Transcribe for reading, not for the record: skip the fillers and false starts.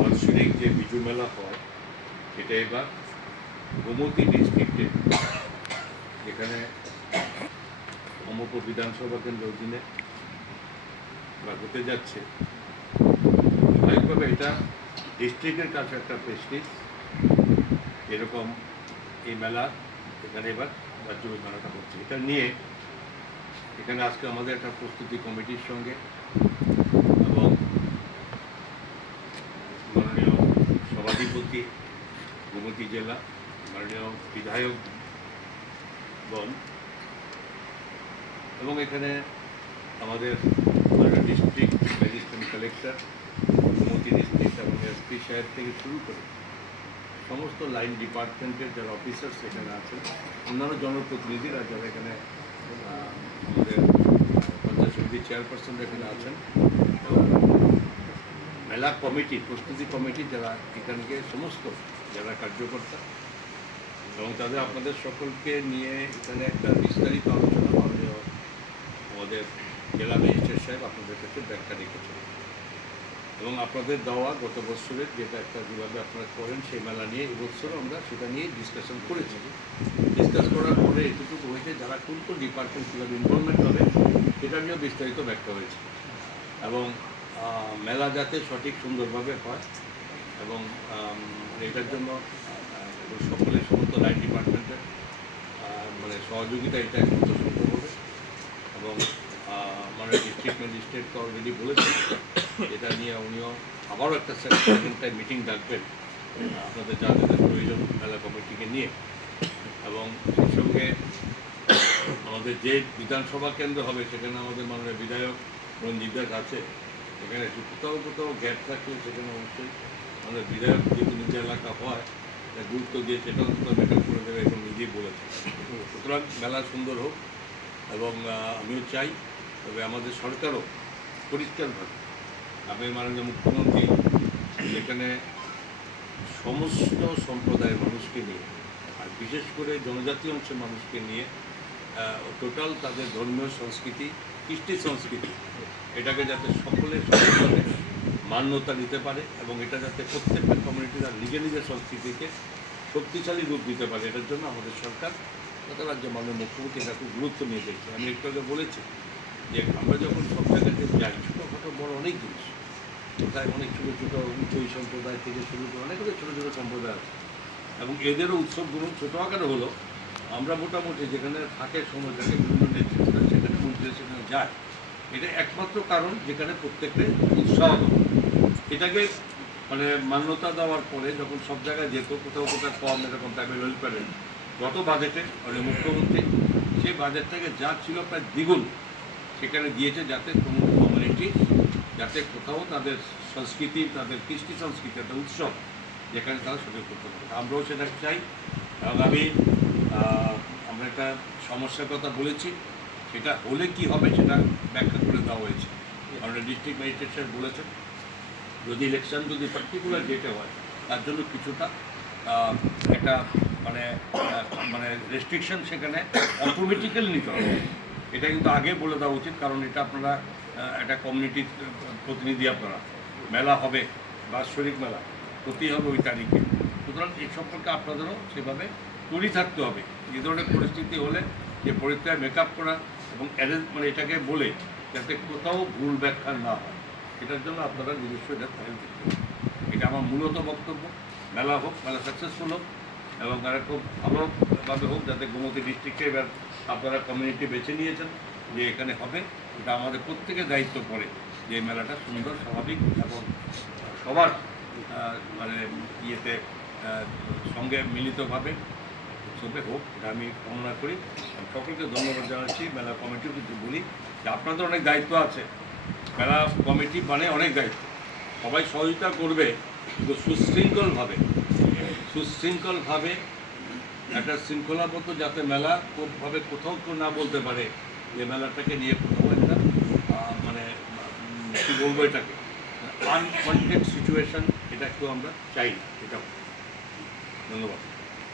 বাৎসরিক যে বিজু মেলা হয় সেটা এবার গোমতী ডিস্ট্রিক্টে, যেখানে অমরপুর বিধানসভা কেন্দ্র অধীনে হতে যাচ্ছে। স্বাভাবিকভাবে এটা ডিস্ট্রিক্টের কাছে একটা প্রেস্টিজ, এরকম এই মেলা এখানে এবার রাজ্যব্যাপী মেলাটা হচ্ছে। এটা নিয়ে এখানে আজকে আমাদের একটা প্রস্তুতি কমিটির সঙ্গে এবং মাননীয় সভাধিপতি গোমতী জেলা, মাননীয় বিধায়কগণ এবং এখানে আমাদের district magistrate collector, Gomati district এবং এসপি সাহেব থেকে শুরু করে সমস্ত লাইন ডিপার্টমেন্টের যারা অফিসার সেখানে আছেন, অন্যান্য জনপ্রতিনিধিরা যারা এখানে আমাদের পঞ্চায়েত সমিতির চেয়ারপারসন এখানে আছেন, এবং মেলা কমিটি, প্রস্তুতি কমিটি যারা এখানকে সমস্ত যারা কার্যকর্তা, এবং তাদের আপনাদের সকলকে নিয়ে এখানে একটা বিস্তারিত আলোচনা মাননীয় আমাদের জেলা ম্যাজিস্ট্রেট সাহেব আপনাদের কাছে ব্যাখ্যা রেখেছেন। এবং আপনাদের দেওয়া গত বছরের যেটা একটা যেভাবে আপনারা করেন সেই মেলা নিয়ে এবছরও আমরা সেটা নিয়ে ডিসকাশন করেছি। ডিসকাস করার পরে এতটুকু হয়েছে যারা কোন কোন ডিপার্টমেন্ট কীভাবে ইনভলভমেন্ট হবে সেটা নিয়েও বিস্তারিত ব্যাখ্যা হয়েছে। এবং মেলা যাতে সঠিক সুন্দরভাবে হয় এবং এটার জন্য সকলের সমস্ত লাইন ডিপার্টমেন্টের মানে সহযোগিতা এটা একমাত্র সম্ভব হবে। এবং মানে ডিস্ট্রিক্ট ম্যাজিস্ট্রেট তো অলরেডি বলেছেন এটা নিয়ে উনিও আবারও একটা সেকেন্ড টাইম মিটিং ডাকবেন আপনাদের যা যাদের প্রয়োজন মেলা কমিটিকে নিয়ে। এবং সেই সঙ্গে আমাদের যে বিধানসভা কেন্দ্র হবে সেখানে আমাদের মাননীয় বিধায়ক রঞ্জিত দাস আছে, এখানে কোথাও কোথাও গ্যাপ থাকলে সেখানে অবশ্যই আমাদের বিধায়ক যেহেতু নিজ এলাকা হয় গুরুত্ব দিয়ে সেটা অন্তত মেকআপ করে দেবে এবং নিজেই বলেছে। সুতরাং মেলা সুন্দর হোক এবং আমিও চাই, তবে আমাদের সরকারও পরিষ্কারভাবে, আমি মাননীয় মুখ্যমন্ত্রী এখানে সমস্ত সম্প্রদায়ের মানুষকে নিয়ে আর বিশেষ করে জনজাতি অংশের মানুষকে নিয়ে টোটাল তাদের ধর্মীয় সংস্কৃতি, কৃষ্টি সংস্কৃতি এটাকে যাতে সকলে সঠিকভাবে মান্যতা দিতে পারে এবং এটা যাতে প্রত্যেকটা কমিউনিটি তার নিজের নিজের সংস্কৃতিকে শক্তিশালী রূপ দিতে পারে, এটার জন্য আমাদের সরকার তথা রাজ্য মাননীয় মুখ্যমন্ত্রী এটা খুব গুরুত্ব নিয়ে দেখছে। আমি একটু আগে বলেছি যে আমরা যখন সব জায়গাতে যাই ছোটোখাটো বড় অনেক জিনিস, কোথায় অনেক ছোটো ছোটো উঁচু সম্প্রদায় থেকে শুরু করে অনেকগুলো ছোটো ছোটো সম্প্রদায় আছে এবং এদেরও উৎসবগুলো ছোটো আকারে হলো আমরা মোটামুটি যেখানে থাকে সময় থাকে বিভিন্ন নেতৃত্বরা সেখানে মন্ত্রীরা সেখানে যায়। এটা একমাত্র কারণ যেখানে প্রত্যেকটা উৎসাহ এটাকে মানে মান্যতা দেওয়ার পরে যখন সব জায়গায় যেত কোথাও কোথাও কম এরকম ট্রাইবেল ওয়েলফেয়ারের গত বাজেটে মানে মুখ্যমন্ত্রী সেই বাজেট থেকে যা ছিল প্রায় দ্বিগুণ সেখানে দিয়েছে, যাতে কোনো কমিউনিটি যাতে কোথাও তাদের সংস্কৃতি, তাদের কৃষ্টি সংস্কৃতি একটা উৎসব যেখানে তারা সুযোগ করতে পারে। আমরাও সেটা চাই এবং আমরা একটা সমস্যার কথা বলেছি, সেটা হলে কি হবে সেটা ব্যাখ্যা করে দেওয়া হয়েছে। আমরা ডিস্ট্রিক্ট ম্যাজিস্ট্রেট সাহেব বলেছেন যদি ইলেকশন যদি পার্টিকুলার ডেটে হয় তার জন্য কিছুটা একটা মানে মানে রেস্ট্রিকশন সেখানে অটোমেটিক্যালি নিতে হবে। এটা কিন্তু আগে বলে দেওয়া উচিত, কারণ এটা আপনারা একটা কমিউনিটির প্রতিনিধি, আপনারা মেলা হবে বাৎসরিক মেলা হতেই হবে ওই তারিখে। সুতরাং এই সম্পর্কে আপনাদেরও সেভাবে তৈরি থাকতে হবে। যে ধরনের পরিস্থিতি হলে যে পরীক্ষায় মেকআপ করা এবং অ্যারেঞ্জ মানে এটাকে বলে যাতে কোথাও ভুল ব্যাখ্যা না হয় এটার জন্য আপনারা নিজস্ব এটা খেয়াল করতে হবে। এটা আমার মূলত বক্তব্য। মেলা হোক, মেলা সাকসেসফুল হোক এবং তারা খুব ভালোভাবে হোক, যাতে গোমতী ডিস্ট্রিক্টে এবার আপনারা কমিউনিটি বেছে নিয়েছেন যে এখানে হবে, এটা আমাদের প্রত্যেকের দায়িত্ব পড়ে যে মেলাটা সুন্দর স্বাভাবিক এবং সবার মানে ইয়েতে সঙ্গে মিলিতভাবে উৎসবে হোক, এটা আমি কামনা করি। সকলকে ধন্যবাদ জানাচ্ছি। মেলা কমিটিও কিছু বলি যে আপনাদের অনেক দায়িত্ব আছে, মেলা কমিটি মানে অনেক দায়িত্ব, সবাই সহযোগিতা করবে কিন্তু সুশৃঙ্খলভাবে একটা শৃঙ্খলাবদ্ধ যাতে মেলা খুবভাবে কোথাও কেউ না বলতে পারে যে মেলাটাকে নিয়ে কোথাও একটা মানে কী বলবো এটাকে আনওয়ান্টেড সিচুয়েশান, এটা একটু আমরা চাই না। এটা ধন্যবাদ।